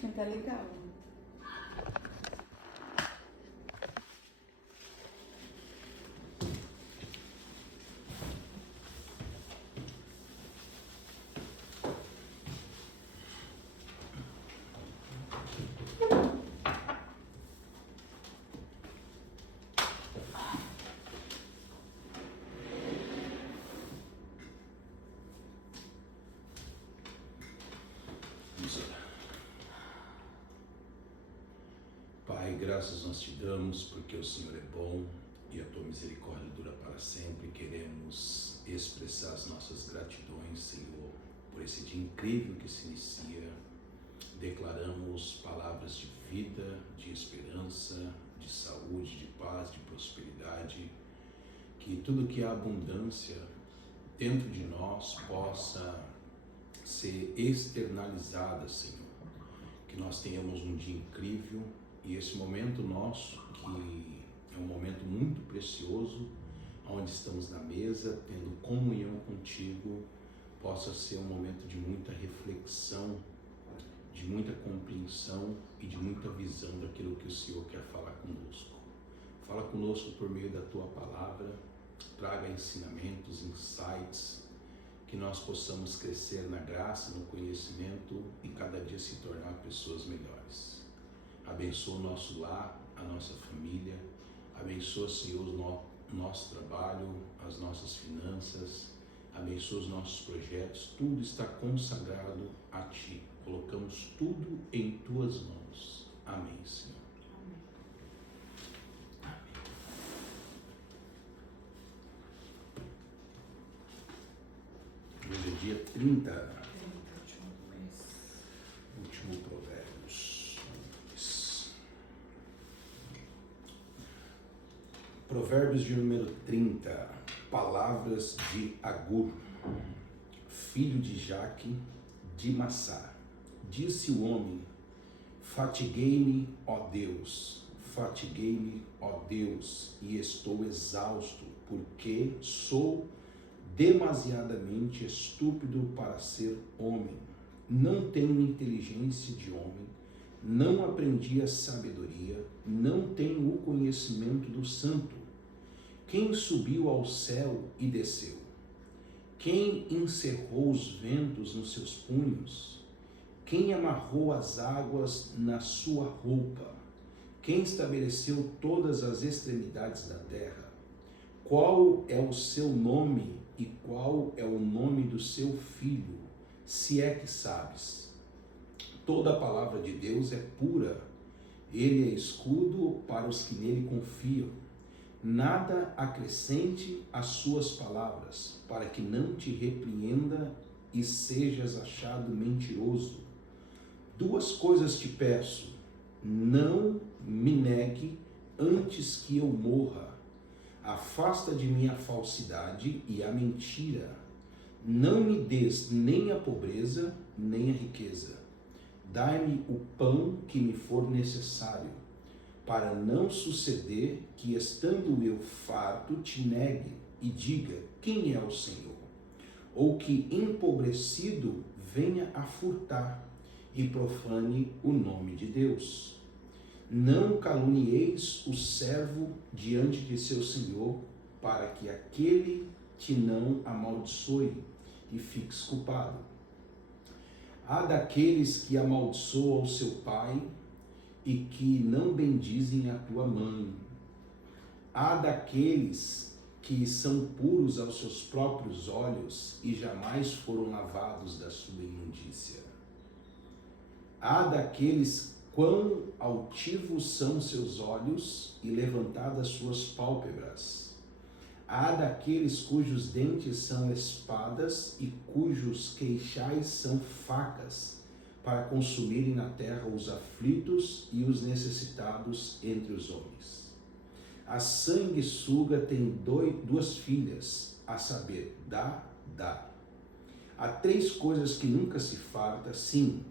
que tá legal. Pai, graças nós te damos porque o Senhor é bom e a tua misericórdia dura para sempre. Queremos expressar as nossas gratidões, Senhor, por esse dia incrível que se inicia. Declaramos palavras de vida, de esperança, de saúde, de paz, de prosperidade. Que tudo que há abundância dentro de nós possa ser externalizada, Senhor. Que nós tenhamos um dia incrível. E esse momento nosso, que é um momento muito precioso, onde estamos na mesa, tendo comunhão contigo, possa ser um momento de muita reflexão, de muita compreensão e de muita visão daquilo que o Senhor quer falar conosco. Fala conosco por meio da tua palavra, traga ensinamentos, insights, que nós possamos crescer na graça, no conhecimento e cada dia se tornar pessoas melhores. Abençoa o nosso lar, a nossa família, abençoa, Senhor, o nosso trabalho, as nossas finanças, abençoa os nossos projetos, tudo está consagrado a Ti. Colocamos tudo em Tuas mãos. Amém, Senhor. Amém. Hoje é dia 30. Último Provérbios. Provérbios de número 30, palavras de Agur, filho de Jaque, de Massá. Disse o homem: fatiguei-me, ó Deus, e estou exausto, porque sou demasiadamente estúpido para ser homem. Não tenho inteligência de homem, não aprendi a sabedoria, não tenho o conhecimento do santo. Quem subiu ao céu e desceu? Quem encerrou os ventos nos seus punhos? Quem amarrou as águas na sua roupa? Quem estabeleceu todas as extremidades da terra? Qual é o seu nome e qual é o nome do seu filho, se é que sabes? Toda a palavra de Deus é pura, ele é escudo para os que nele confiam. Nada acrescente às suas palavras, para que não te repreenda e sejas achado mentiroso. Duas coisas te peço, não me negue antes que eu morra. Afasta de mim a falsidade e a mentira. Não me des nem a pobreza, nem a riqueza. Dai-me o pão que me for necessário, para não suceder que, estando eu farto, te negue e diga: quem é o Senhor? Ou que, empobrecido, venha a furtar e profane o nome de Deus. Não calunieis o servo diante de seu Senhor, para que aquele te não amaldiçoe e fiques culpado. Há daqueles que amaldiçoam o seu pai e que não bendizem a tua mãe. Há daqueles que são puros aos seus próprios olhos e jamais foram lavados da sua imundícia. Há daqueles quão altivos são seus olhos e levantadas suas pálpebras. Há daqueles cujos dentes são espadas e cujos queixais são facas, para consumirem na terra os aflitos e os necessitados entre os homens. A sanguessuga tem duas filhas, a saber, dá. Há 3 coisas que nunca se farta, sim,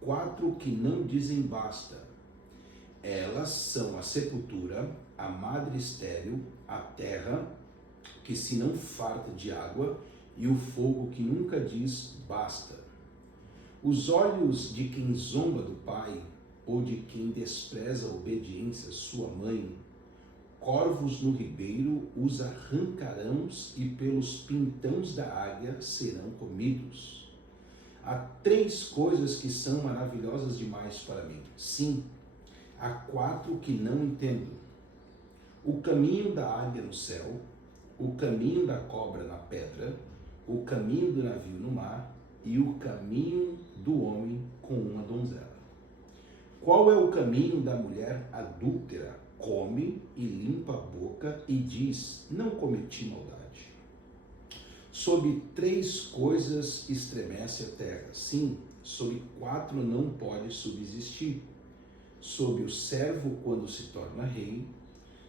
4 que não dizem basta. Elas são a sepultura, a madre estéril, a terra, que se não farta de água, e o fogo que nunca diz basta. Os olhos de quem zomba do pai, ou de quem despreza a obediência à sua mãe, corvos no ribeiro os arrancarão e pelos pintões da águia serão comidos. Há 3 coisas que são maravilhosas demais para mim. Sim, há 4 que não entendo. O caminho da águia no céu, o caminho da cobra na pedra, o caminho do navio no mar e o caminho do homem com uma donzela. Qual é o caminho da mulher adúltera? Come e limpa a boca e diz, não cometi maldade. Sob 3 coisas estremece a terra. Sim, sob 4 não pode subsistir. Sob o servo quando se torna rei,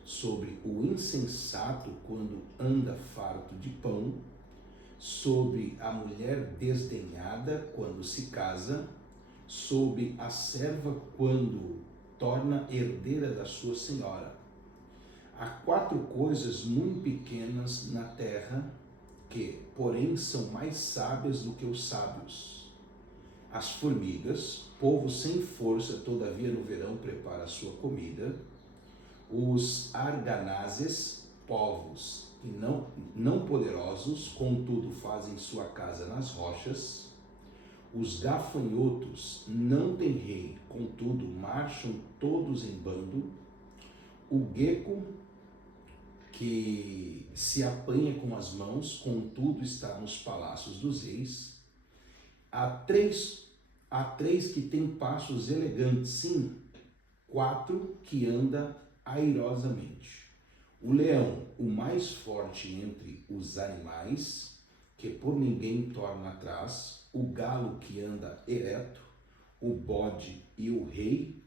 sobre o insensato quando anda farto de pão, sobre a mulher desdenhada quando se casa, sobre a serva quando torna herdeira da sua senhora. Há 4 coisas muito pequenas na terra que, porém, são mais sábias do que os sábios. As formigas, povo sem força, todavia no verão prepara a sua comida. Os arganazes, povos e não poderosos, contudo fazem sua casa nas rochas. Os gafanhotos não têm rei, contudo marcham todos em bando. O gecko que se apanha com as mãos, contudo está nos palácios dos reis. Há três que têm passos elegantes, sim, 4 que anda airosamente. O leão, o mais forte entre os animais, que por ninguém torna atrás, o galo que anda ereto, o bode e o rei,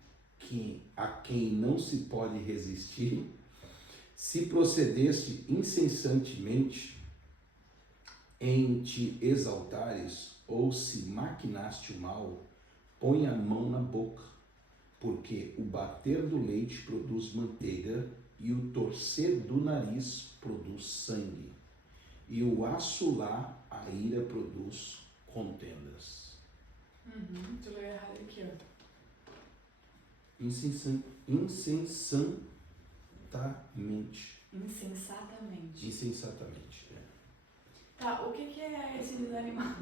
a quem não se pode resistir. Se procedeste incessantemente em te exaltares, ou se maquinaste o mal, põe a mão na boca, porque o bater do leite produz manteiga, e o torcer do nariz produz sangue, e o assolar a ira produz contendas. Tu leu errado aqui, ó. Insensatamente. Insensatamente, é. Tá, o que é esse desanimar?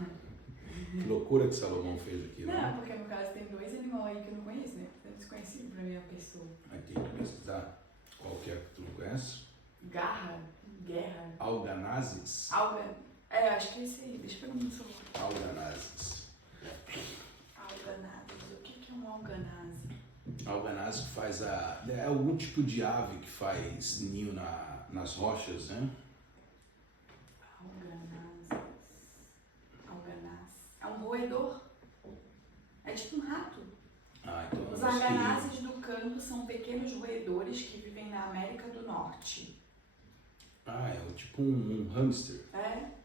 Que loucura que Salomão fez aqui, Não, né? porque no caso tem 2 animais aí que eu não conheço, né? É desconhecido pra mim a pessoa. Aí tem que pesquisar qual que é que tu não conhece. Guerra. Alganazes. Acho que é esse aí. Deixa eu pegar no celular. Alganazes. Alganazes. O que é um alganazes? Alganazes faz é algum tipo de ave que faz ninho nas rochas, né? Alganazes. É um roedor. É tipo um rato. Então Os arganazes do campo são pequenos roedores que vivem na América do Norte. É tipo um hamster.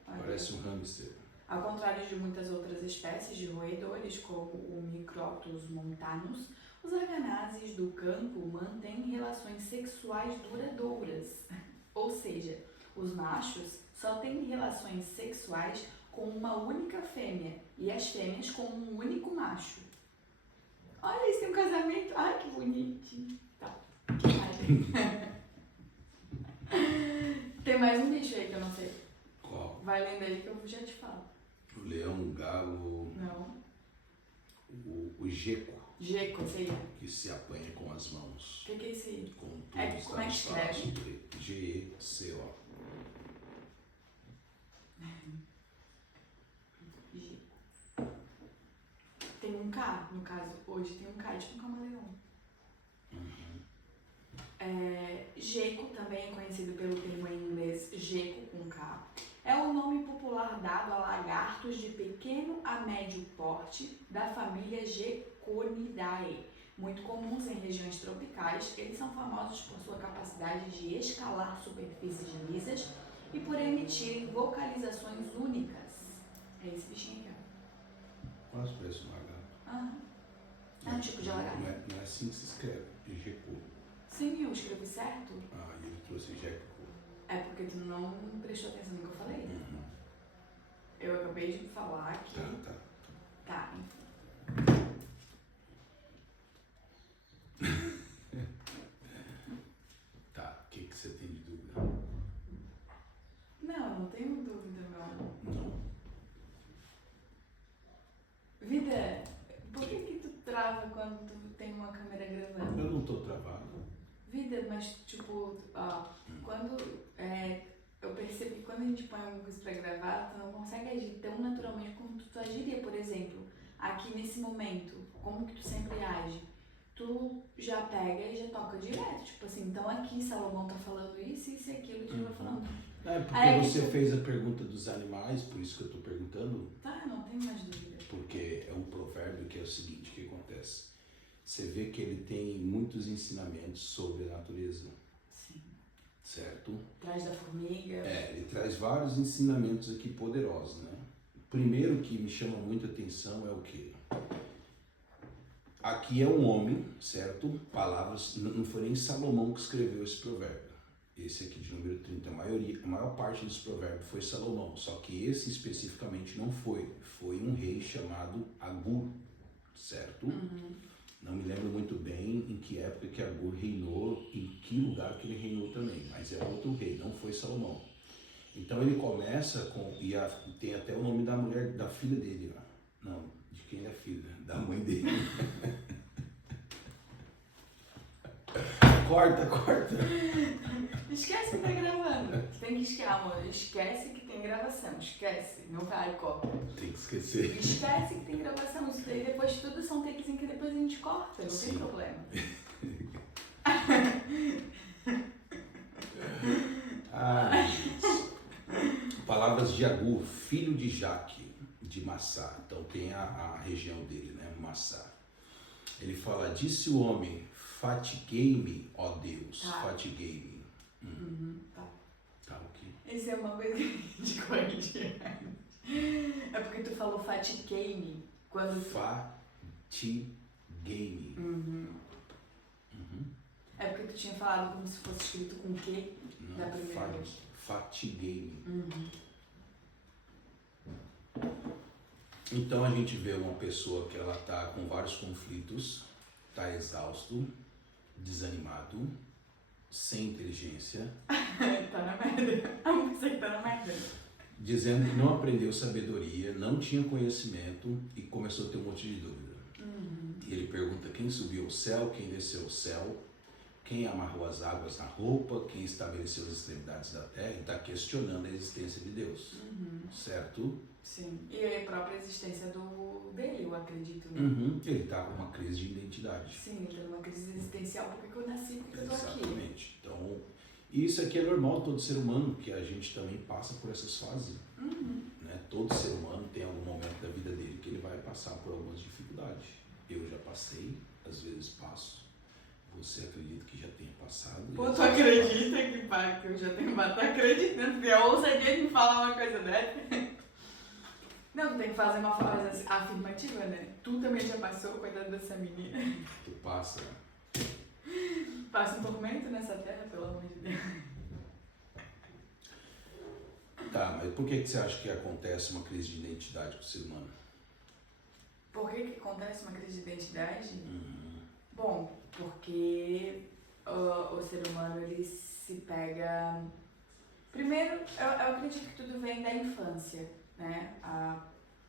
Parece um hamster. Ao contrário de muitas outras espécies de roedores, como o Microtus montanus, os arganazes do campo mantêm relações sexuais duradouras. Ou seja, os machos só têm relações sexuais com uma única fêmea e as fêmeas com um único macho. Olha, eles têm um casamento. Ai, que bonitinho. Tá, que mais? Tem mais um bicho aí que eu não sei. Qual? Vai lendo aí que eu já te falo. O leão, o galo. Não. O gecko. Gecko, esse aí. Que se apanha com as mãos. O que é esse aí? Com tudo Como é que está nos escreve? palácios do rei. G-E-C-O. Gecko. Tem um K, no caso. Hoje tem um K, é tipo um camaleão. Gecko também é conhecido pelo termo em inglês gecko com K. É o nome popular dado a lagartos de pequeno a médio porte da família Geckonidae. Muito comuns em regiões tropicais, eles são famosos por sua capacidade de escalar superfícies lisas e por emitirem vocalizações únicas. É esse bichinho aqui, ó. Quase parece um lagarto. É um tipo de lagarto. Não é assim que se escreve. Gecko. Sim, eu escrevi certo. E ele trouxe gecko. É porque tu não prestou atenção no que eu falei. Eu acabei de falar que... Tá. Tá, enfim. não tenho dúvida, meu amor. Não. Vida, por que tu trava quando tu tem uma câmera gravando? Eu não tô travado. Vida, mas tipo, ó, quando eu percebo que quando a gente põe alguma coisa pra gravar, tu não consegue agir tão naturalmente como tu agiria, por exemplo, aqui nesse momento, como que tu sempre age? Tu já pega e já toca direto, tipo assim, então aqui Salomão tá falando isso e aquilo, e tu já vai falando. É porque Aí, você tipo, fez a pergunta dos animais, por isso que eu tô perguntando, tá, não tenho mais dúvida. porque é um provérbio que é o seguinte, o que acontece? Você vê que ele tem muitos ensinamentos sobre a natureza, Sim. certo? Traz da formiga. Ele traz vários ensinamentos aqui poderosos, né? O primeiro que me chama muita atenção é o quê? Aqui é um homem, certo? Palavras, não foi nem Salomão que escreveu esse provérbio. Esse aqui de número 30, a maior parte dos provérbios foi Salomão, só que esse especificamente não foi. Foi um rei chamado Agur, certo? Não me lembro muito bem em que época que Agur reinou, em que lugar que ele reinou também, mas é outro rei, não foi Salomão. Então ele começa com, tem até o nome da mulher, da filha dele, não, de quem ele é filho, da mãe dele. Corta. Esquece que tá gravando. Tem que esquecer, amor. Esquece que tem gravação. Esquece. Não vai, corta. Tem que esquecer. Esquece que tem gravação. Isso daí depois tudo são takes em que depois a gente corta. Não Sim. tem problema. Palavras de Agur, filho de Jaque, de Massá. Então tem a região dele, né? Massá. Ele fala, disse o homem, fatiguei-me, ó Deus, fatiguei-me. Tá. Tá, ok. Isso é uma coisa que a gente corrige. É porque tu falou fatiguei-me quando... Fatiguei-me. É porque tu tinha falado como se fosse escrito com Q da primeira vez. Fatiguei-me. Então a gente vê uma pessoa que ela tá com vários conflitos, tá exausto, desanimado, sem inteligência. Tá na merda. Você que tá na merda. Dizendo que não aprendeu sabedoria, não tinha conhecimento e começou a ter um monte de dúvida. E ele pergunta quem subiu ao céu, quem desceu ao céu, quem amarrou as águas na roupa, quem estabeleceu as extremidades da terra, e está questionando a existência de Deus, certo? Sim, e a própria existência dele, eu acredito. Né? Ele está com uma crise de identidade. Sim, ele tem uma crise existencial, por que eu nasci, por que eu tô aqui. Exatamente. Então, isso aqui é normal, todo ser humano, que a gente também passa por essas fases. Né? Todo ser humano tem algum momento da vida dele que ele vai passar por algumas dificuldades. Eu já passei, às vezes passo. Você acredita que já tenha passado? Pô, tu acredita que eu já tenho que estar acreditando, porque eu ousadia de me falar uma coisa dessa. Não, tu tem que fazer uma frase afirmativa, né? Tu também já passou, coitada dessa menina. Tu passa. Passa um tormento nessa terra, pelo amor de Deus. Tá, mas por que você acha que acontece uma crise de identidade com o ser humano? Por que acontece uma crise de identidade? Bom, porque o ser humano ele se pega... Primeiro, eu acredito que tudo vem da infância, né? A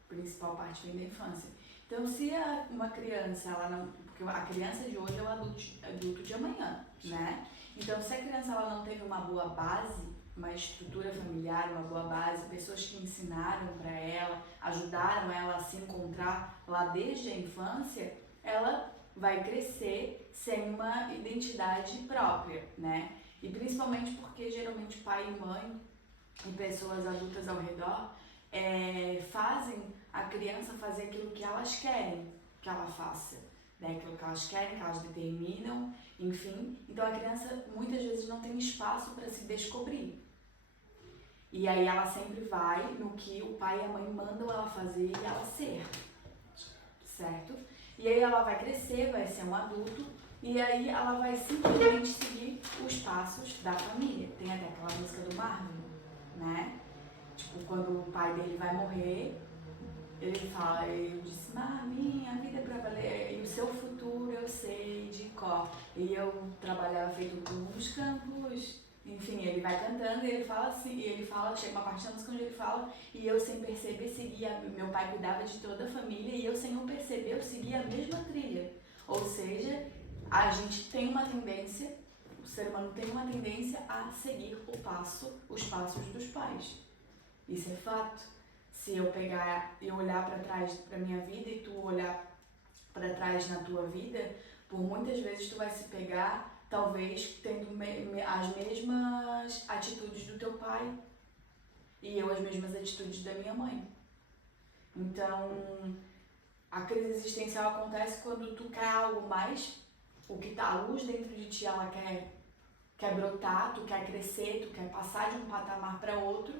principal parte vem da infância. Então, se uma criança, ela não... Porque a criança de hoje é o adulto de amanhã, né? Então, se a criança ela não teve uma boa base, uma estrutura familiar, uma boa base, pessoas que ensinaram para ela, ajudaram ela a se encontrar lá desde a infância, ela vai crescer sem uma identidade própria, né? E principalmente porque geralmente pai e mãe e pessoas adultas ao redor fazem a criança fazer aquilo que elas querem que ela faça, né? Aquilo que elas querem, que elas determinam, enfim. Então a criança muitas vezes não tem espaço para se descobrir. E aí ela sempre vai no que o pai e a mãe mandam ela fazer e ela ser, certo? E aí ela vai crescer, vai ser um adulto, e aí ela vai simplesmente seguir os passos da família. Tem até aquela música do Marvin, né? Tipo, quando o pai dele vai morrer, ele fala, eu disse, Marvin, a vida é pra valer, e o seu futuro eu sei de cor. E eu trabalhava feito nos campos Enfim, ele vai cantando e ele fala assim, chega uma parte da música onde ele fala, e eu sem perceber seguia, meu pai cuidava de toda a família e eu sem não perceber eu seguia a mesma trilha. Ou seja, a gente tem uma tendência, o ser humano tem uma tendência a seguir os passos dos pais. Isso é fato. Se eu pegar e olhar para trás para minha vida e tu olhar para trás na tua vida, por muitas vezes tu vai se pegar talvez tendo as mesmas atitudes do teu pai e eu as mesmas atitudes da minha mãe. Então, a crise existencial acontece quando tu quer algo mais, o que tá a luz dentro de ti, ela quer brotar, tu quer crescer, tu quer passar de um patamar para outro,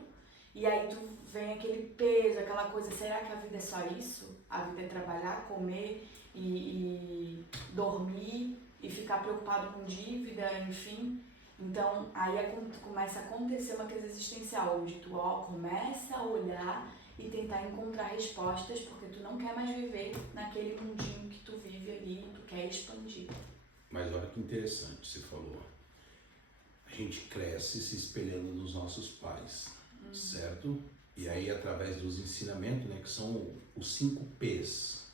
e aí tu vem aquele peso, aquela coisa, será que a vida é só isso? A vida é trabalhar, comer e dormir e ficar preocupado com dívida, enfim. Então, aí começa a acontecer uma crise existencial, onde tu começa a olhar e tentar encontrar respostas, porque tu não quer mais viver naquele mundinho que tu vive ali, tu quer expandir. Mas olha que interessante, você falou. A gente cresce se espelhando nos nossos pais, certo? E aí, através dos ensinamentos, né, que são os 5 P's,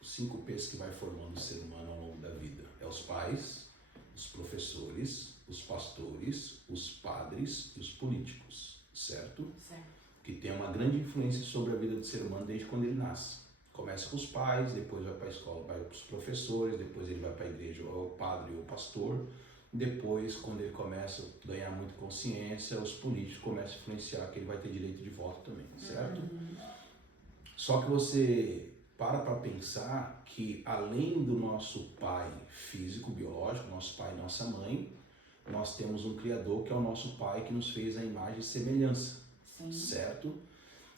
os 5 P's que vai formando o ser humano ao longo da vida. É os pais, os professores, os pastores, os padres e os políticos, certo? Certo. Que tem uma grande influência sobre a vida do ser humano desde quando ele nasce. Começa com os pais, depois vai para a escola, vai para os professores, depois ele vai para a igreja, ou o padre ou o pastor. Depois, quando ele começa a ganhar muita consciência, os políticos começam a influenciar que ele vai ter direito de voto também, certo? Só que você para pensar que além do nosso pai físico, biológico, nosso pai e nossa mãe, nós temos um Criador que é o nosso pai que nos fez a imagem e semelhança, certo?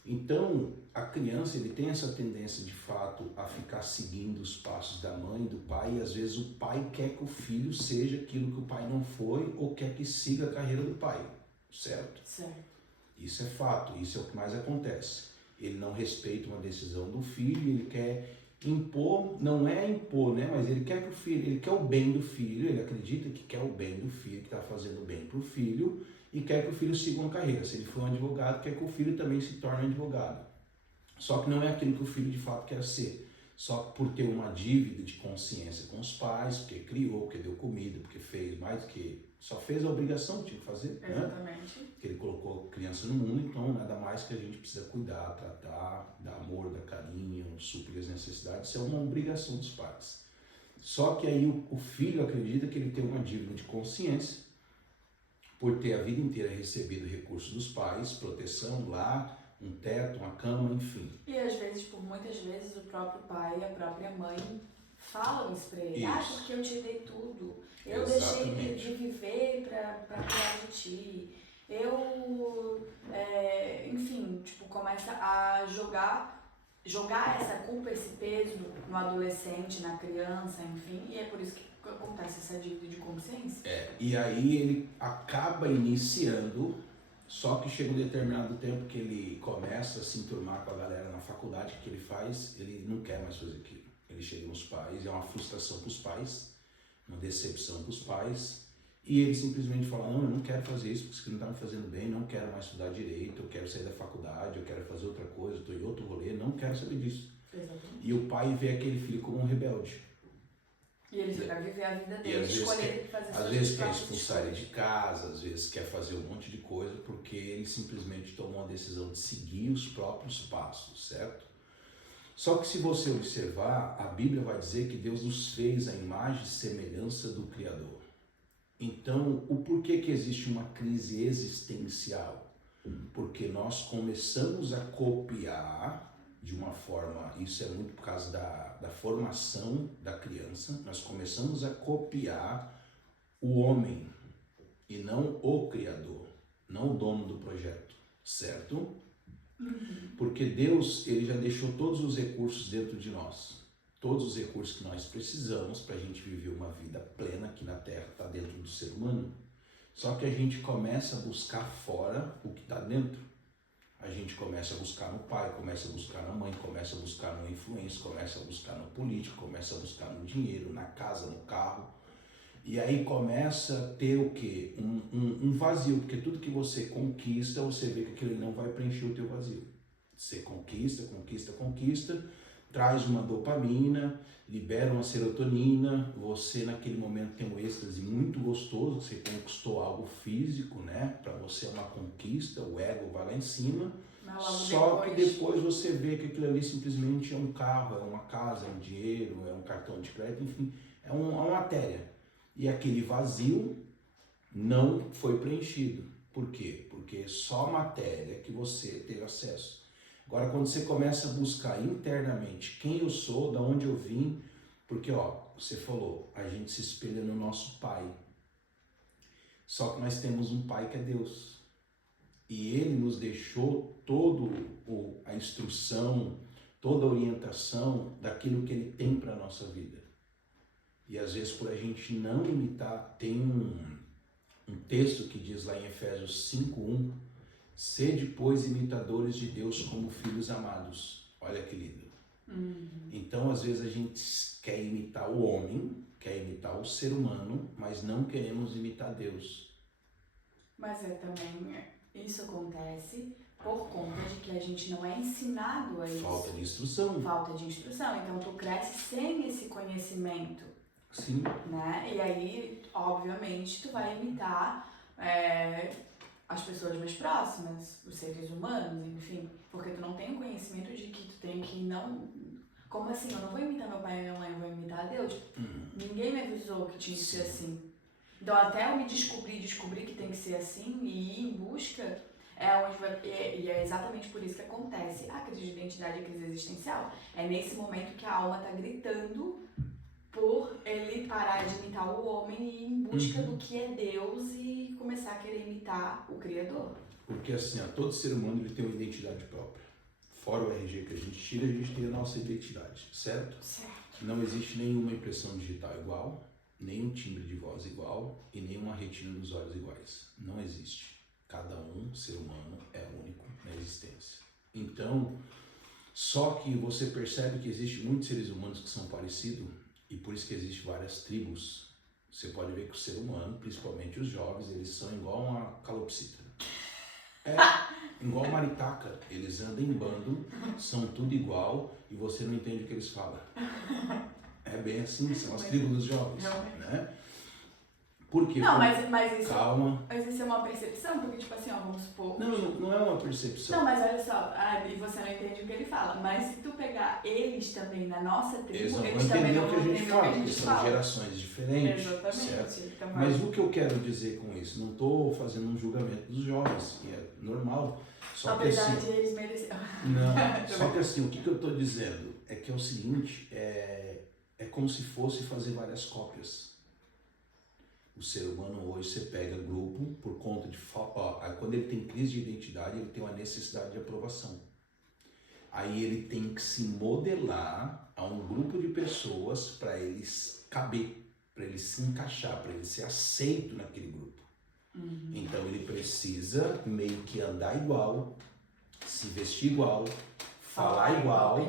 Então, a criança ele tem essa tendência de fato a ficar seguindo os passos da mãe, do pai, e às vezes o pai quer que o filho seja aquilo que o pai não foi ou quer que siga a carreira do pai, certo? Certo. Isso é fato, isso é o que mais acontece. Ele não respeita uma decisão do filho, ele quer impor, não é impor, né? Mas ele quer que o filho, ele quer o bem do filho, ele acredita que quer o bem do filho, que está fazendo bem para o filho, e quer que o filho siga uma carreira. Se ele for um advogado, quer que o filho também se torne um advogado. Só que não é aquilo que o filho de fato quer ser. Só que por ter uma dívida de consciência com os pais, porque criou, porque deu comida, porque fez mais do que... Só fez a obrigação que tinha que fazer, Exatamente. né? Que ele colocou a criança no mundo, então nada mais que a gente precisa cuidar, tratar, dar amor, dar carinho, suprir as necessidades. Isso é uma obrigação dos pais. Só que aí o filho acredita que ele tem uma dívida de consciência por ter a vida inteira recebido recursos dos pais, proteção, lar, um teto, uma cama, enfim. E às vezes, por muitas vezes, o próprio pai e a própria mãe falam isso pra ele. Isso. Porque eu te dei tudo. Eu Exatamente. deixei de viver pra cuidar de ti. Enfim, tipo, começa a jogar essa culpa, esse peso no adolescente, na criança, enfim. E é por isso que acontece essa dívida de consciência. E aí ele acaba iniciando, só que chega um determinado tempo que ele começa a se enturmar com a galera na faculdade, que ele faz, ele não quer mais fazer aquilo. Ele chega nos pais, é uma frustração para os pais, uma decepção para os pais, e ele simplesmente fala, não, eu não quero fazer isso, porque isso não está me fazendo bem, não quero mais estudar direito, eu quero sair da faculdade, eu quero fazer outra coisa, estou em outro rolê, não quero saber disso. Exatamente. E o pai vê aquele filho como um rebelde. E ele vai viver a vida E dele, às escolher fazer às vezes quer expulsar ele de casa, às vezes quer fazer um monte de coisa, porque ele simplesmente tomou a decisão de seguir os próprios passos, certo? Só que se você observar, a Bíblia vai dizer que Deus nos fez a imagem e semelhança do Criador. Então, o porquê que existe uma crise existencial? Porque nós começamos a copiar de uma forma, isso é muito por causa da formação da criança, nós começamos a copiar o homem e não o Criador, não o dono do projeto, certo? Porque Deus, ele já deixou todos os recursos dentro de nós. Todos os recursos que nós precisamos para a gente viver uma vida plena aqui na Terra, está dentro do ser humano. Só que a gente começa a buscar fora o que está dentro. A gente começa a buscar no pai, começa a buscar na mãe, começa a buscar no influência, começa a buscar no político, começa a buscar no dinheiro, na casa, no carro. E aí começa a ter o quê? Um vazio, porque tudo que você conquista, você vê que aquilo não vai preencher o teu vazio. Você conquista, conquista, conquista, traz uma dopamina, libera uma serotonina, você naquele momento tem um êxtase muito gostoso, você conquistou algo físico, né? Para você é uma conquista, o ego vai lá em cima, só que depois você vê que aquilo ali simplesmente é um carro, é uma casa, é um dinheiro, é um cartão de crédito, enfim, é uma matéria. E aquele vazio não foi preenchido. Por quê? Porque só a matéria que você teve acesso. Agora, quando você começa a buscar internamente quem eu sou, da onde eu vim, porque, você falou, a gente se espelha no nosso pai. Só que nós temos um pai que é Deus. E ele nos deixou toda a instrução, toda a orientação daquilo que ele tem para a nossa vida. E às vezes por a gente não imitar, tem um texto que diz lá em Efésios 5:1, sede, pois, imitadores de Deus como filhos amados. Olha que lindo. Então, às vezes a gente quer imitar o homem, quer imitar o ser humano, mas não queremos imitar Deus. Mas também, isso acontece por conta de que a gente não é ensinado a isso. Falta de instrução. Falta de instrução. Então, tu cresce sem esse conhecimento. Sim. Né? E aí, obviamente, tu vai imitar as pessoas mais próximas, os seres humanos, enfim, porque tu não tem o conhecimento de que tu tem que não... Como assim? Eu não vou imitar meu pai e minha mãe, eu vou imitar a Deus? Ninguém me avisou que tinha que ser assim. Então, até eu me descobrir que tem que ser assim e ir em busca, e é exatamente por isso que acontece a crise de identidade e a crise existencial. É nesse momento que a alma está gritando por ele parar de imitar o homem e ir em busca do que é Deus e começar a querer imitar o Criador. Porque assim, todo ser humano ele tem uma identidade própria. Fora o RG que a gente tem a nossa identidade, certo? Certo. Não existe nenhuma impressão digital igual, nenhum timbre de voz igual e nenhuma retina dos olhos iguais. Não existe. Cada ser humano, é único na existência. Então, só que você percebe que existe muitos seres humanos que são parecidos. E por isso que existem várias tribos. Você pode ver que o ser humano, principalmente os jovens, eles são igual uma calopsita. Igual uma maritaca. Eles andam em bando, são tudo igual e você não entende o que eles falam. É bem assim, são as tribos dos jovens. Né? Por quê? Não, mas isso, calma. Mas isso é uma percepção, porque tipo assim, vamos supor... Não é uma percepção. Não, mas olha só, e você não entende o que ele fala, mas se tu pegar eles também na nossa tribo, eles também não vão entender o que a gente são fala. Gerações diferentes. Exatamente. Certo? Então, mas o que eu quero dizer com isso? Não estou fazendo um julgamento dos jovens, que é normal. Só apesar que assim, de eles merecerem. Não, só que assim, o que eu estou dizendo é que é o seguinte, é como se fosse fazer várias cópias. O ser humano hoje, você pega grupo por conta de... quando ele tem crise de identidade, ele tem uma necessidade de aprovação. Aí ele tem que se modelar a um grupo de pessoas para ele caber, para ele se encaixar, para ele ser aceito naquele grupo. Então ele precisa meio que andar igual, se vestir igual, falar igual,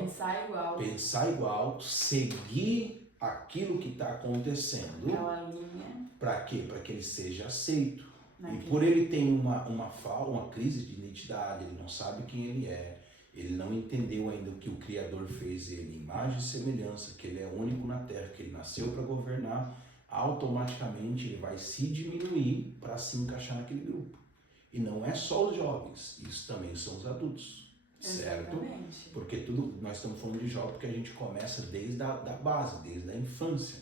pensar igual, seguir aquilo que está acontecendo. Aquela linha. Para quê? Para que ele seja aceito. Naquele. E por ele ter uma crise de identidade, ele não sabe quem ele é, ele não entendeu ainda o que o Criador fez ele, imagem e semelhança, que ele é único na Terra, que ele nasceu para governar, automaticamente ele vai se diminuir para se encaixar naquele grupo. E não é só os jovens, isso também são os adultos, certo? Exatamente. Porque nós estamos falando de jovem porque a gente começa desde a base, desde a infância.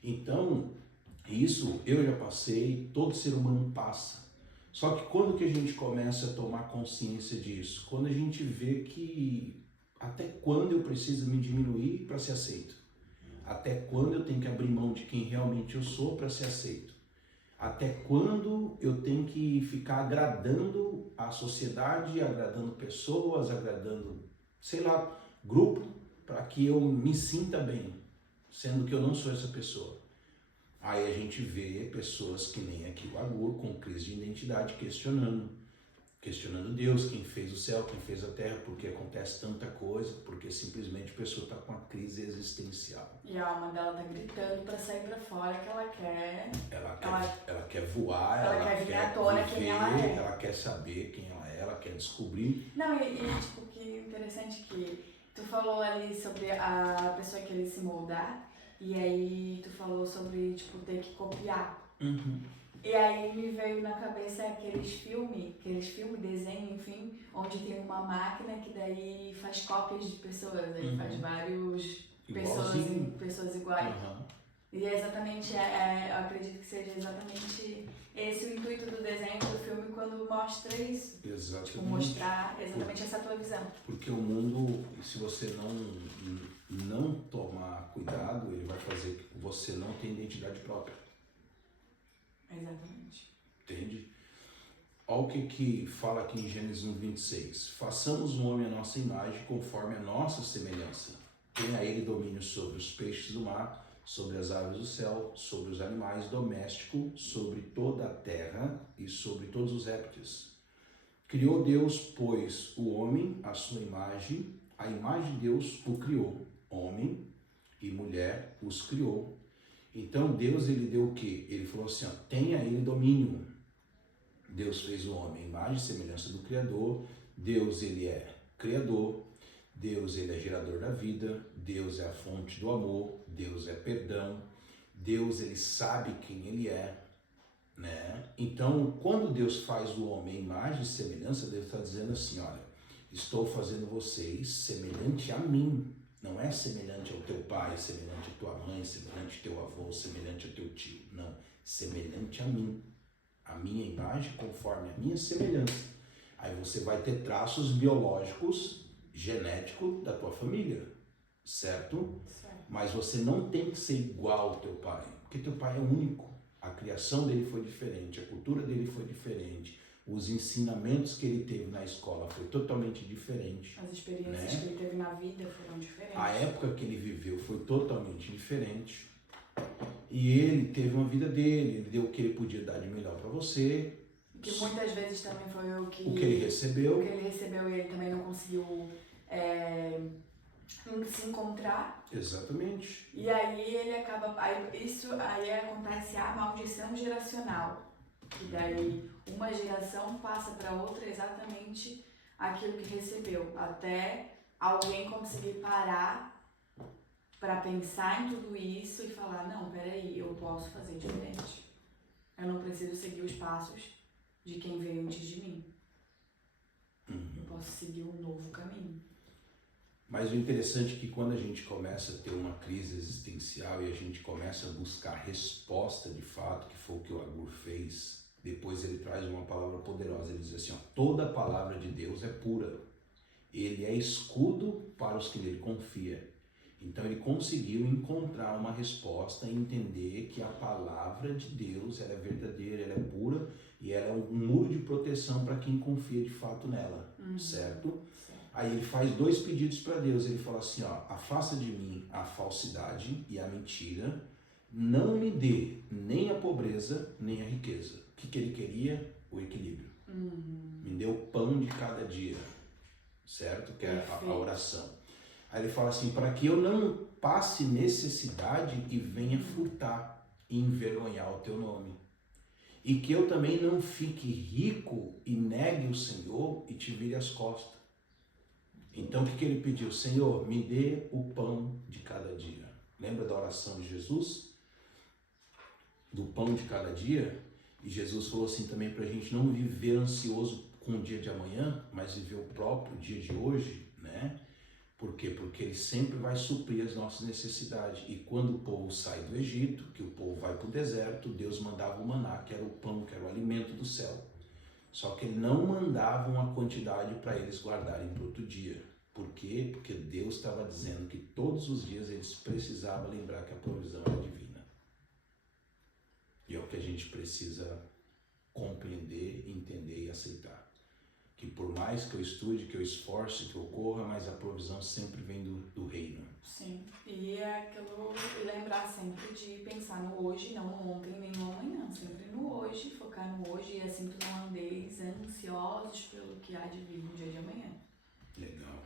Então, isso eu já passei, todo ser humano passa. Só que quando que a gente começa a tomar consciência disso? Quando a gente vê que até quando eu preciso me diminuir para ser aceito? Até quando eu tenho que abrir mão de quem realmente eu sou para ser aceito? Até quando eu tenho que ficar agradando a sociedade, agradando pessoas, agradando, sei lá, grupo, para que eu me sinta bem, sendo que eu não sou essa pessoa? Aí a gente vê pessoas que nem aqui o Agur, com crise de identidade, questionando questionando Deus, quem fez o céu, quem fez a terra, porque acontece tanta coisa, porque simplesmente a pessoa está com uma crise existencial. E a alma dela tá gritando pra sair pra fora que ela quer. Ela quer voar, ela quer vir à tona viver, quem ela é. ela quer saber quem ela quer descobrir. Não, tipo, que interessante que tu falou ali sobre a pessoa querer se moldar, e aí tu falou sobre, tipo, ter que copiar. Uhum. E aí me veio na cabeça aqueles filmes, desenho, enfim, onde tem uma máquina que daí faz cópias de pessoas, aí faz vários pessoas iguais. Uhum. E é exatamente, eu acredito que seja exatamente esse o intuito do desenho, do filme, quando mostra isso. Exatamente. Tipo, mostrar exatamente essa tua visão. Porque o mundo, se você não tomar cuidado, ele vai fazer que você não tenha identidade própria. Exatamente. Entende? Olha o que fala aqui em Gênesis 1:26. Façamos o homem à nossa imagem, conforme a nossa semelhança. Tenha ele domínio sobre os peixes do mar, sobre as aves do céu, sobre os animais domésticos, sobre toda a terra e sobre todos os répteis. Criou Deus, pois, o homem à sua imagem, a imagem de Deus o criou, homem e mulher os criou. Então Deus, ele deu o quê? Ele falou assim, ó, tenha ele domínio. Deus fez o homem à imagem e semelhança do Criador. Deus, ele é Criador. Deus, ele é gerador da vida. Deus é a fonte do amor. Deus é perdão. Deus, ele sabe quem ele é, né? Então, quando Deus faz o homem à imagem e semelhança, Deus está dizendo assim, olha, estou fazendo vocês semelhante a mim. Não é semelhante ao teu pai, semelhante à tua mãe, semelhante ao teu avô, semelhante ao teu tio. Não, semelhante a mim. A minha imagem conforme a minha semelhança. Aí você vai ter traços biológicos, genéticos da tua família, certo? Mas você não tem que ser igual ao teu pai, porque teu pai é único. A criação dele foi diferente, a cultura dele foi diferente, os ensinamentos que ele teve na escola foi totalmente diferente. As experiências, né, que ele teve na vida foram diferentes. A época que ele viveu foi totalmente diferente. E ele teve uma vida dele, ele deu o que ele podia dar de melhor para você. Que muitas vezes também foi o que ele recebeu. O que ele recebeu e ele também não conseguiu se encontrar. Exatamente. E aí ele acaba. Aí acontece a maldição geracional. E daí uma geração passa para outra exatamente aquilo que recebeu. Até alguém conseguir parar para pensar em tudo isso e falar, não, peraí, eu posso fazer diferente. Eu não preciso seguir os passos de quem veio antes de mim. Eu posso seguir um novo caminho. Mas o interessante é que quando a gente começa a ter uma crise existencial e a gente começa a buscar resposta de fato, que foi o que o Agur fez, depois ele traz uma palavra poderosa, ele diz assim, ó, toda palavra de Deus é pura. Ele é escudo para os que nele confiam. Então ele conseguiu encontrar uma resposta e entender que a palavra de Deus ela é verdadeira, ela é pura e ela é um muro de proteção para quem confia de fato nela, certo? Aí ele faz dois pedidos para Deus, ele fala assim, ó, afasta de mim a falsidade e a mentira, não me dê nem a pobreza nem a riqueza. O que ele queria? O equilíbrio. Me dê o pão de cada dia, certo? Que é a oração. Aí ele fala assim, para que eu não passe necessidade e venha furtar e envergonhar o teu nome. E que eu também não fique rico e negue o Senhor e te vire as costas. Então o que ele pediu? Senhor, me dê o pão de cada dia. Lembra da oração de Jesus? Do pão de cada dia? E Jesus falou assim também para a gente não viver ansioso com o dia de amanhã, mas viver o próprio dia de hoje, né? Por quê? Porque ele sempre vai suprir as nossas necessidades. E quando o povo sai do Egito, que o povo vai para o deserto, Deus mandava o maná, que era o pão, que era o alimento do céu. Só que ele não mandava uma quantidade para eles guardarem para outro dia. Por quê? Porque Deus estava dizendo que todos os dias eles precisavam lembrar que a provisão era divina. E é o que a gente precisa compreender, entender e aceitar. que por mais que eu estude, que eu esforce, que eu corra, mas a provisão sempre vem do reino. Sim, e é aquilo, lembrar sempre de pensar no hoje, não no ontem nem no amanhã, sempre no hoje, focar no hoje e assim tu não andeis ansiosos pelo que há de vir no dia de amanhã. Legal.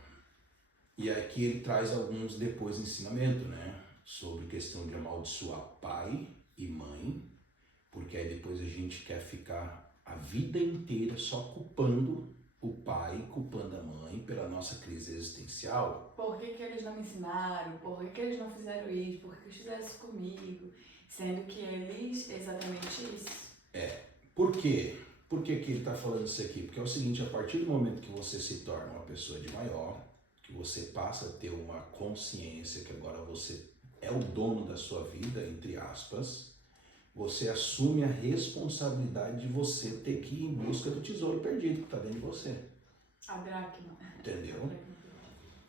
E aqui ele traz alguns depois ensinamento, né? Sobre questão de amaldiçoar pai e mãe, porque aí depois a gente quer ficar a vida inteira só culpando o pai, culpando a mãe pela nossa crise existencial. Por que eles não me ensinaram? Por que eles não fizeram isso? Por que eles fizeram isso comigo? Sendo que eles, exatamente isso. Por quê? Por que ele está falando isso aqui? Porque é o seguinte, a partir do momento que você se torna uma pessoa de maior, que você passa a ter uma consciência que agora você é o dono da sua vida, entre aspas, você assume a responsabilidade de você ter que ir em busca do tesouro perdido que está dentro de você. A dracma. Entendeu?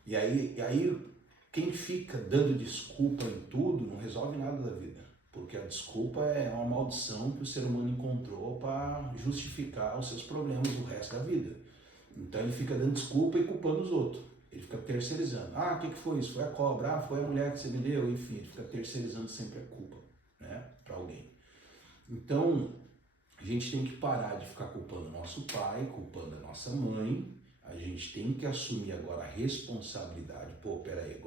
E aí quem fica dando desculpa em tudo não resolve nada da vida. Porque a desculpa é uma maldição que o ser humano encontrou para justificar os seus problemas do resto da vida. Então ele fica dando desculpa e culpando os outros. Ele fica terceirizando. Ah, o que foi isso? Foi a cobra? Ah, foi a mulher que você me deu? Enfim, ele fica terceirizando sempre a culpa, né, para alguém. Então, a gente tem que parar de ficar culpando nosso pai, culpando a nossa mãe. A gente tem que assumir agora a responsabilidade. Pô, peraí,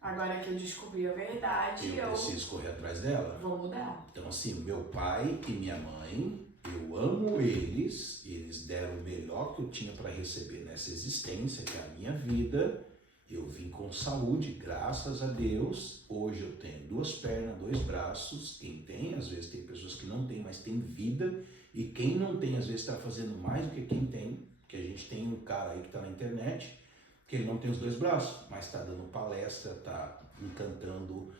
agora que eu descobri a verdade, eu preciso correr atrás dela. Vou mudar. Então, assim, meu pai e minha mãe, eu amo eles deram o melhor que eu tinha para receber nessa existência, que é a minha vida. Eu vim com saúde, graças a Deus. Hoje eu tenho 2 pernas, 2 braços. Quem tem, às vezes tem pessoas que não têm, mas tem vida. E quem não tem, às vezes está fazendo mais do que quem tem. Porque a gente tem um cara aí que está na internet, que ele não tem os 2 braços, mas está dando palestra, está encantando.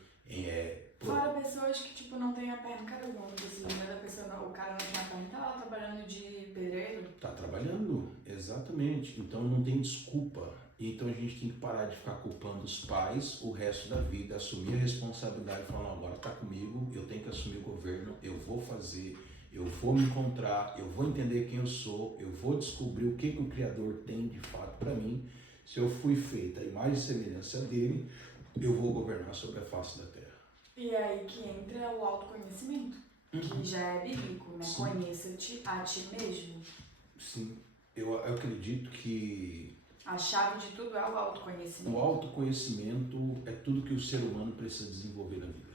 Fora pessoas que, tipo, não tem a perna, cara, o nome desse livro da pessoa, não, o cara não tinha a perna, tá lá trabalhando de pedreiro. Tá trabalhando, exatamente. Então não tem desculpa. Então a gente tem que parar de ficar culpando os pais o resto da vida, assumir a responsabilidade e falar, não, agora tá comigo, eu tenho que assumir o governo, eu vou fazer, eu vou me encontrar, eu vou entender quem eu sou, eu vou descobrir o que o Criador tem de fato para mim. Se eu fui feita a imagem e semelhança dele, eu vou governar sobre a face da terra. E é aí que entra o autoconhecimento, que já é bíblico, né? Conheça-te a ti mesmo. Sim, eu acredito que a chave de tudo é o autoconhecimento. O autoconhecimento é tudo que o ser humano precisa desenvolver na vida.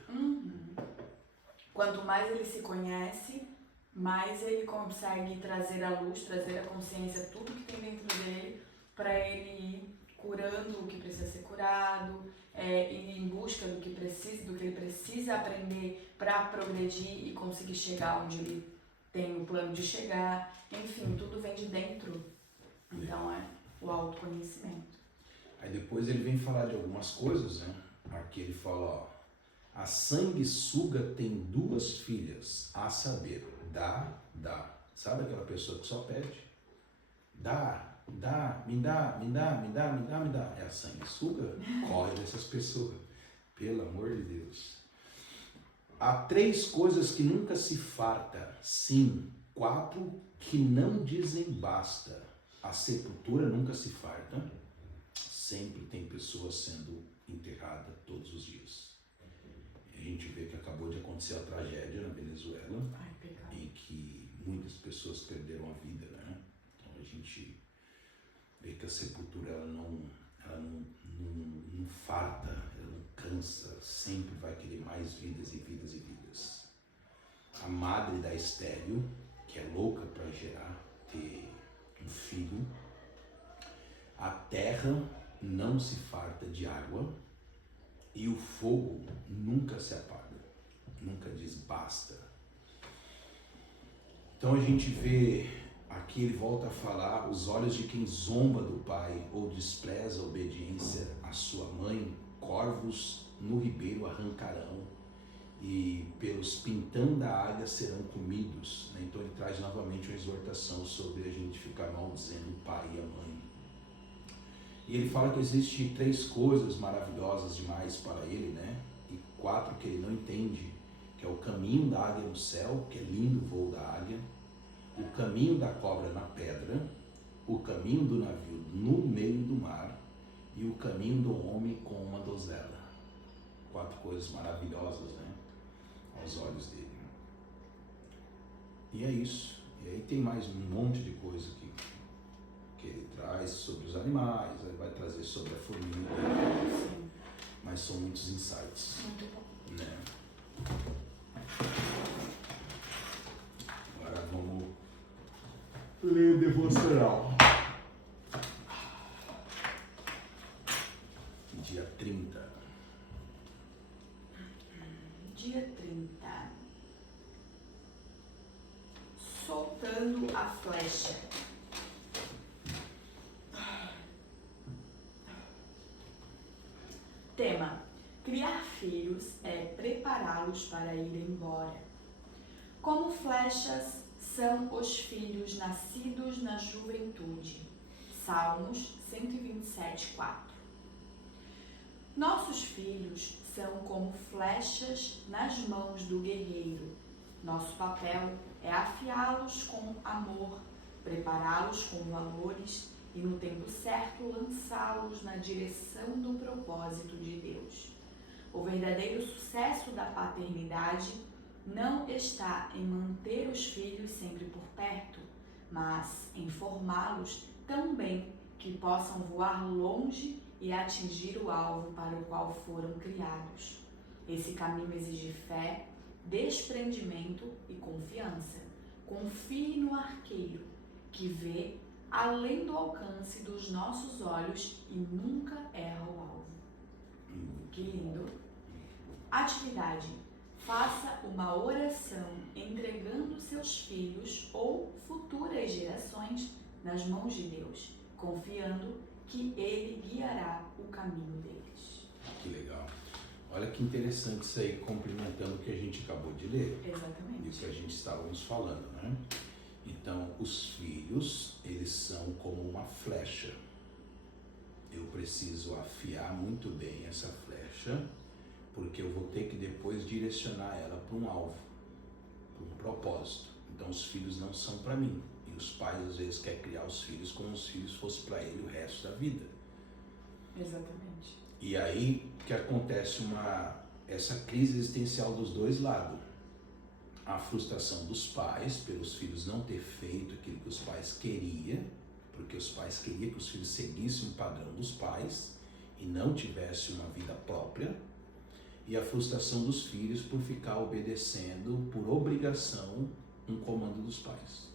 Quanto mais ele se conhece, mais ele consegue trazer à luz, trazer à consciência tudo que tem dentro dele, para ele ir curando o que precisa ser curado, ir em busca do que ele precisa aprender para progredir e conseguir chegar onde ele tem o plano de chegar. Enfim, tudo vem de dentro. Então o autoconhecimento. Aí depois ele vem falar de algumas coisas, né? Aqui ele fala, ó, a sanguessuga tem 2 filhas, a saber, dá. Sabe aquela pessoa que só pede? Dá, me dá. É a sanguessuga? Corre dessas pessoas, pelo amor de Deus. Há 3 coisas que nunca se farta, sim, 4 que não dizem basta. A sepultura nunca se farta, sempre tem pessoas sendo enterradas todos os dias. E a gente vê que acabou de acontecer a tragédia na Venezuela, em que muitas pessoas perderam a vida, né? Então a gente vê que a sepultura ela não farta, ela não cansa, sempre vai querer mais vidas e vidas e vidas. A madre da estéril, que é louca para ter um filho, a terra não se farta de água e o fogo nunca se apaga, nunca diz basta. Então a gente vê, aqui ele volta a falar, os olhos de quem zomba do pai ou despreza a obediência à sua mãe, corvos no ribeiro arrancarão e pelos pintão da águia serão comidos, né? Então ele traz novamente uma exortação sobre a gente ficar maldizendo o pai e a mãe. E ele fala que existe 3 coisas maravilhosas demais para ele, né? E 4 que ele não entende, que é o caminho da águia no céu, que é lindo o voo da águia, o caminho da cobra na pedra, o caminho do navio no meio do mar e o caminho do homem com uma donzela. 4 coisas maravilhosas, né? Aos olhos dele. E é isso. E aí tem mais um monte de coisa que ele traz sobre os animais, ele vai trazer sobre a formiga. Sim. Mas são muitos insights. Muito bom. Né? Agora vamos ler o devocional. Dia 30. Dia 30. Soltando a flecha. Tema: criar filhos é prepará-los para ir embora. Como flechas são os filhos nascidos na juventude. Salmos 127:4. Nossos filhos são como flechas nas mãos do guerreiro. Nosso papel é afiá-los com amor, prepará-los com valores e, no tempo certo, lançá-los na direção do propósito de Deus. O verdadeiro sucesso da paternidade não está em manter os filhos sempre por perto, mas em formá-los tão bem que possam voar longe e atingir o alvo para o qual foram criados. Esse caminho exige fé, desprendimento e confiança. Confie no arqueiro, que vê além do alcance dos nossos olhos e nunca erra o alvo. Que lindo! Atividade: faça uma oração entregando seus filhos ou futuras gerações nas mãos de Deus, confiando que Ele guiará o caminho deles. Que legal. Olha que interessante isso aí, complementando o que a gente acabou de ler. Exatamente. E o que a gente estávamos falando, né? Então, os filhos, eles são como uma flecha. Eu preciso afiar muito bem essa flecha, porque eu vou ter que depois direcionar ela para um alvo, para um propósito. Então, os filhos não são para mim. E os pais, às vezes, querem criar os filhos como se os filhos fossem para ele o resto da vida. Exatamente. E aí que acontece essa crise existencial dos dois lados. A frustração dos pais pelos filhos não ter feito aquilo que os pais queriam, porque os pais queriam que os filhos seguissem o padrão dos pais e não tivessem uma vida própria. E a frustração dos filhos por ficar obedecendo por obrigação um comando dos pais.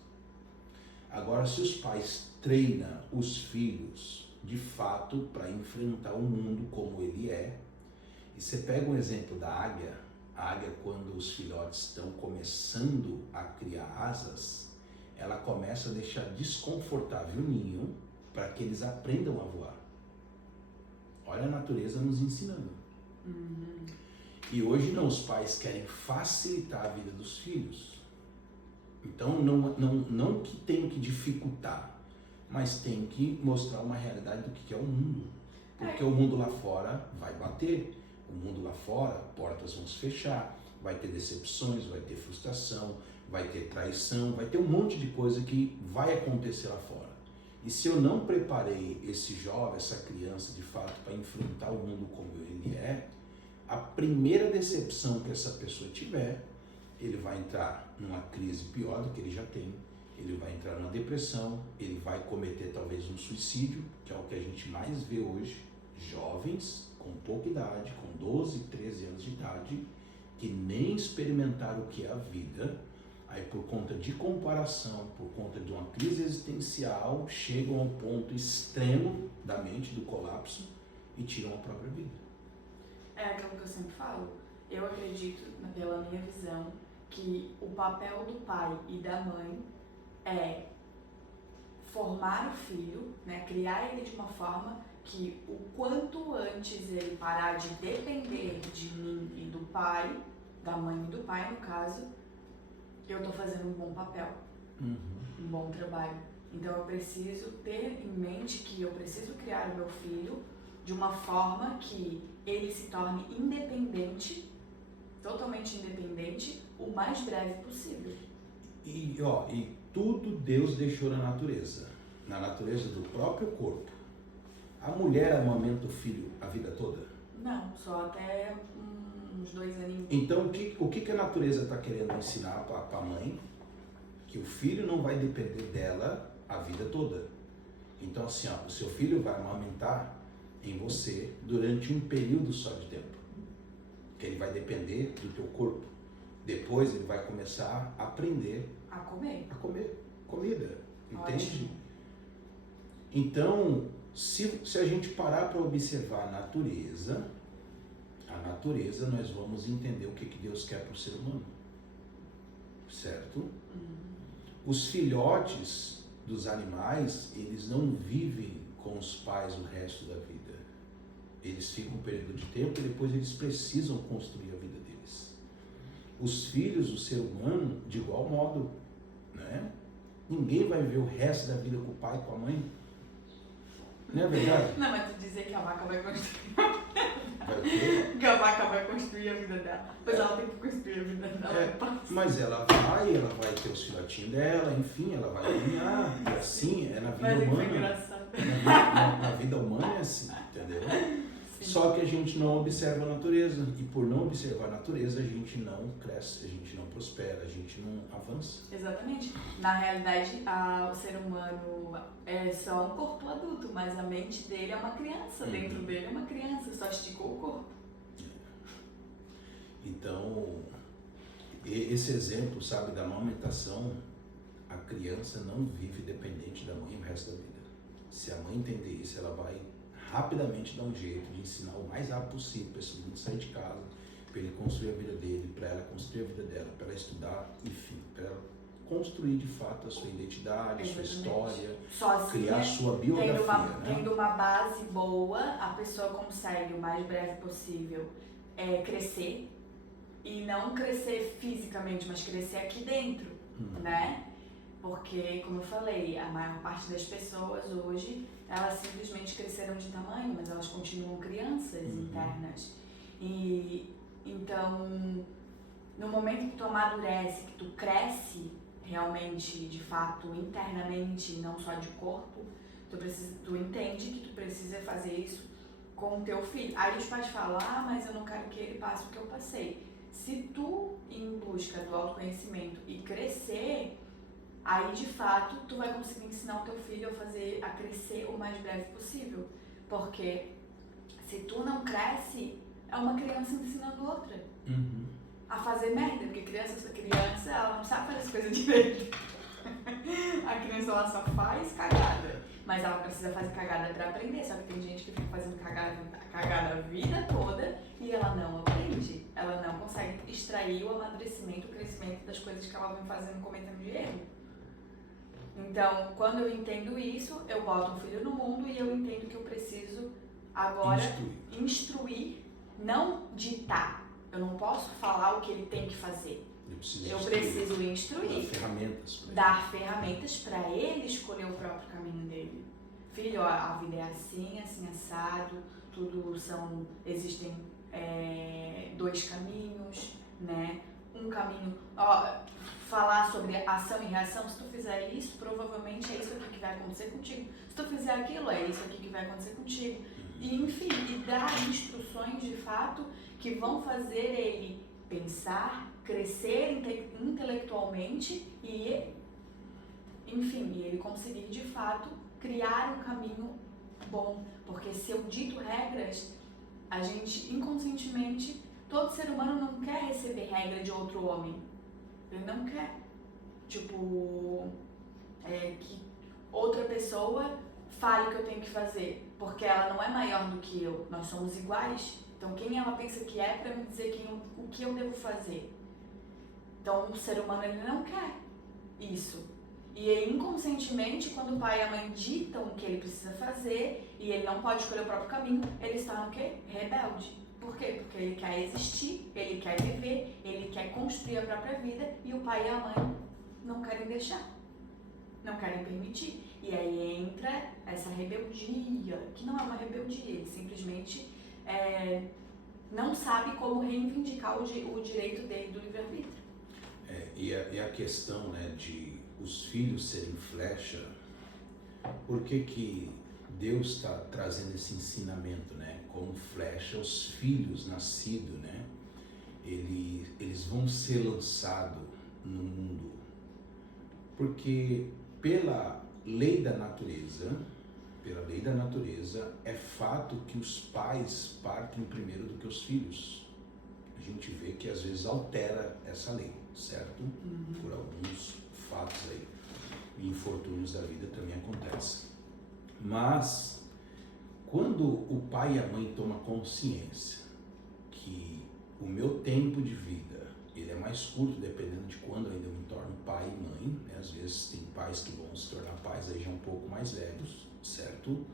Agora, se os pais treinam os filhos de fato para enfrentar o mundo como ele é, e você pega um exemplo da águia, a águia, quando os filhotes estão começando a criar asas, ela começa a deixar desconfortável o ninho para que eles aprendam a voar. Olha a natureza nos ensinando. Uhum. E hoje não, os pais querem facilitar a vida dos filhos. Então não que tenham que dificultar, mas tem que mostrar uma realidade do que é o mundo. Porque o mundo lá fora vai bater. O mundo lá fora, portas vão se fechar, vai ter decepções, vai ter frustração, vai ter traição, vai ter um monte de coisa que vai acontecer lá fora. E se eu não preparei esse jovem, essa criança de fato para enfrentar o mundo como ele é, a primeira decepção que essa pessoa tiver, ele vai entrar numa crise pior do que ele já tem, ele vai entrar numa depressão, ele vai cometer talvez um suicídio, que é o que a gente mais vê hoje, jovens com pouca idade, com 12, 13 anos de idade, que nem experimentaram o que é a vida, aí por conta de comparação, por conta de uma crise existencial, chegam ao ponto extremo da mente, do colapso, e tiram a própria vida. É aquilo que eu sempre falo. Eu acredito, pela minha visão, que o papel do pai e da mãe é formar o filho, né, criar ele de uma forma que o quanto antes ele parar de depender de mim e do pai, da mãe e do pai no caso, eu estou fazendo um bom papel, um bom trabalho. Então eu preciso ter em mente que eu preciso criar o meu filho de uma forma que ele se torne independente, totalmente independente, o mais breve possível. E tudo Deus deixou na natureza. na natureza do próprio corpo, a mulher amamenta o filho a vida toda? Não, só até uns 2 aninhos. Então, o que a natureza está querendo ensinar para a mãe? Que o filho não vai depender dela a vida toda. Então, assim, ó, o seu filho vai amamentar em você durante um período só de tempo. Que ele vai depender do teu corpo. Depois ele vai começar a aprender A comer. a comer comida. Entende? Ótimo. Então, se a gente parar para observar a natureza, nós vamos entender o que Deus quer para o ser humano. Certo? Os filhotes dos animais, eles não vivem com os pais o resto da vida. Eles ficam um período de tempo e depois eles precisam construir a vida deles. Os filhos do ser humano, de igual modo, né? Ninguém vai ver o resto da vida com o pai e com a mãe. Não é verdade? Não, mas tu dizer que a vaca vai construir. Vai o quê? Que a vaca vai construir a vida dela. Pois ela tem que construir a vida dela. Mas ela vai ter os filhotinhos dela, enfim, ela vai ganhar. E assim, é na vida Mas é que foi humana. engraçado. Na vida humana é assim, entendeu? Sim. Só que a gente não observa a natureza. E por não observar a natureza, a gente não cresce, a gente não prospera, a gente não avança. Exatamente. Na realidade, o ser humano é só um corpo adulto, mas a mente dele é uma criança. Dentro dele é uma criança, só esticou o corpo. Então, esse exemplo, sabe, da amamentação, a criança não vive dependente da mãe o resto da vida. Se a mãe entender isso, ela vai rapidamente dar um jeito de ensinar o mais rápido possível para esse menino sair de casa, para ele construir a vida dele, para ela construir a vida dela, para ela estudar, enfim, para ela construir de fato a sua identidade, a sua história, Sozinha, criar a sua biografia. Tendo uma base boa, a pessoa consegue o mais breve possível crescer, e não crescer fisicamente, mas crescer aqui dentro, né? Porque, como eu falei, a maior parte das pessoas hoje, elas simplesmente cresceram de tamanho, mas elas continuam crianças internas. E então, no momento que tu amadurece, que tu cresce realmente, de fato, internamente, não só de corpo, tu entende que tu precisa fazer isso com o teu filho. Aí os pais falam, mas eu não quero que ele passe o que eu passei. Se tu, em busca do autoconhecimento e crescer, aí de fato tu vai conseguir ensinar o teu filho a crescer o mais breve possível. Porque se tu não cresce, é uma criança ensinando outra a fazer merda. Porque criança, ela não sabe fazer as coisas direito. A criança ela só faz cagada. Mas ela precisa fazer cagada pra aprender. Só que tem gente que fica fazendo cagada a vida toda e ela não aprende. Ela não consegue extrair o amadurecimento, o crescimento das coisas que ela vem fazendo, cometendo de erro. Então, quando eu entendo isso, eu boto um filho no mundo e eu entendo que eu preciso agora instruir, não ditar. Eu não posso falar o que ele tem que fazer. Eu preciso instruir, dar ferramentas para ele escolher o próprio caminho dele. Filho, a vida é assim, assim assado, existem 2 caminhos, né? Um caminho, falar sobre ação e reação, se tu fizer isso, provavelmente é isso aqui que vai acontecer contigo. Se tu fizer aquilo, é isso aqui que vai acontecer contigo. E enfim, e dar instruções de fato que vão fazer ele pensar, crescer intelectualmente e, enfim, ele conseguir de fato criar um caminho bom. Porque se eu dito regras, a gente inconscientemente, todo ser humano não quer receber regra de outro homem. Ele não quer, que outra pessoa fale o que eu tenho que fazer, porque ela não é maior do que eu, nós somos iguais. Então quem ela pensa que é para me dizer o que eu devo fazer? Então o ser humano ele não quer isso. E ele, inconscientemente, quando o pai e a mãe ditam o que ele precisa fazer e ele não pode escolher o próprio caminho, ele está no quê? Rebelde. Por quê? Porque ele quer existir, ele quer viver, ele quer construir a própria vida e o pai e a mãe não querem deixar, não querem permitir. E aí entra essa rebeldia, que não é uma rebeldia, ele simplesmente não sabe como reivindicar o direito dele do livre-arbítrio. E a questão, né, de os filhos serem flecha, Por que que Deus está trazendo esse ensinamento, né? Como flecha, os filhos nascidos, né? Eles vão ser lançados no mundo. Porque pela lei da natureza, é fato que os pais partem primeiro do que os filhos. A gente vê que às vezes altera essa lei, certo? Por alguns fatos aí. E infortúnios da vida também acontecem. Mas, quando o pai e a mãe tomam consciência que o meu tempo de vida, ele é mais curto dependendo de quando ainda eu me torno pai e mãe, né? Às vezes tem pais que vão se tornar pais aí já um pouco mais velhos, certo?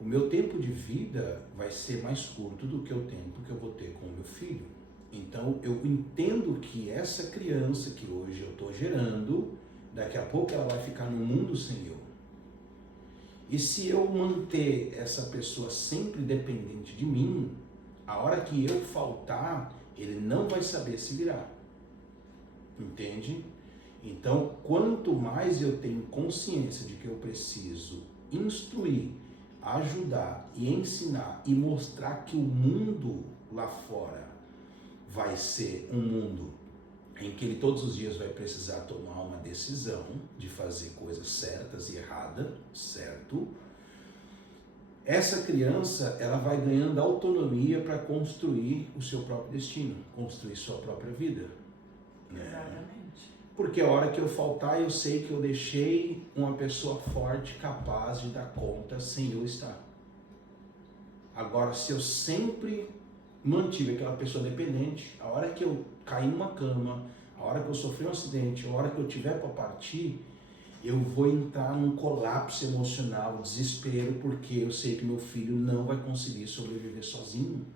O meu tempo de vida vai ser mais curto do que o tempo que eu vou ter com o meu filho. Então, eu entendo que essa criança que hoje eu estou gerando, daqui a pouco ela vai ficar no mundo sem eu. E se eu manter essa pessoa sempre dependente de mim, a hora que eu faltar, ele não vai saber se virar. Entende? Então, quanto mais eu tenho consciência de que eu preciso instruir, ajudar e ensinar e mostrar que o mundo lá fora vai ser um mundo em que ele todos os dias vai precisar tomar uma decisão de fazer coisas certas e erradas, certo? Essa criança, ela vai ganhando autonomia para construir o seu próprio destino, construir sua própria vida. Né? Exatamente. Porque a hora que eu faltar, eu sei que eu deixei uma pessoa forte, capaz de dar conta sem eu estar. Agora, se eu sempre mantive aquela pessoa dependente, a hora que eu cair numa cama, a hora que eu sofrer um acidente, a hora que eu tiver para partir, eu vou entrar num colapso emocional, desespero, porque eu sei que meu filho não vai conseguir sobreviver sozinho.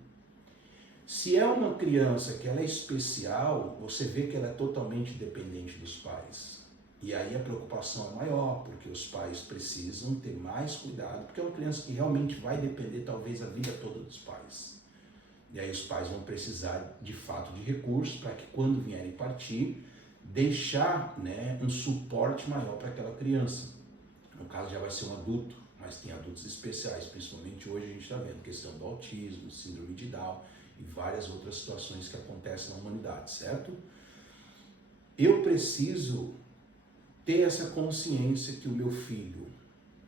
Se é uma criança que ela é especial, você vê que ela é totalmente dependente dos pais. E aí a preocupação é maior, porque os pais precisam ter mais cuidado, porque é uma criança que realmente vai depender talvez a vida toda dos pais. E aí os pais vão precisar de fato de recursos para que quando vierem partir, deixar, né, um suporte maior para aquela criança. No caso já vai ser um adulto, mas tem adultos especiais, principalmente hoje a gente está vendo questão do autismo, síndrome de Down e várias outras situações que acontecem na humanidade, certo? Eu preciso ter essa consciência que o meu filho,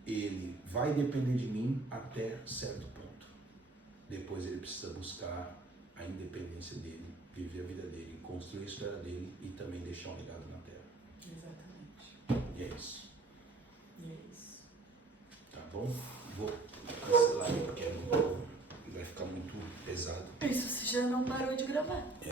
ele vai depender de mim até certo ponto. Depois ele precisa buscar a independência dele, viver a vida dele, construir a história dele e também deixar um legado na Terra. Exatamente. E é isso. E é isso. Tá bom? Vou cancelar aí porque vai ficar muito pesado. Isso, você já não parou de gravar. É.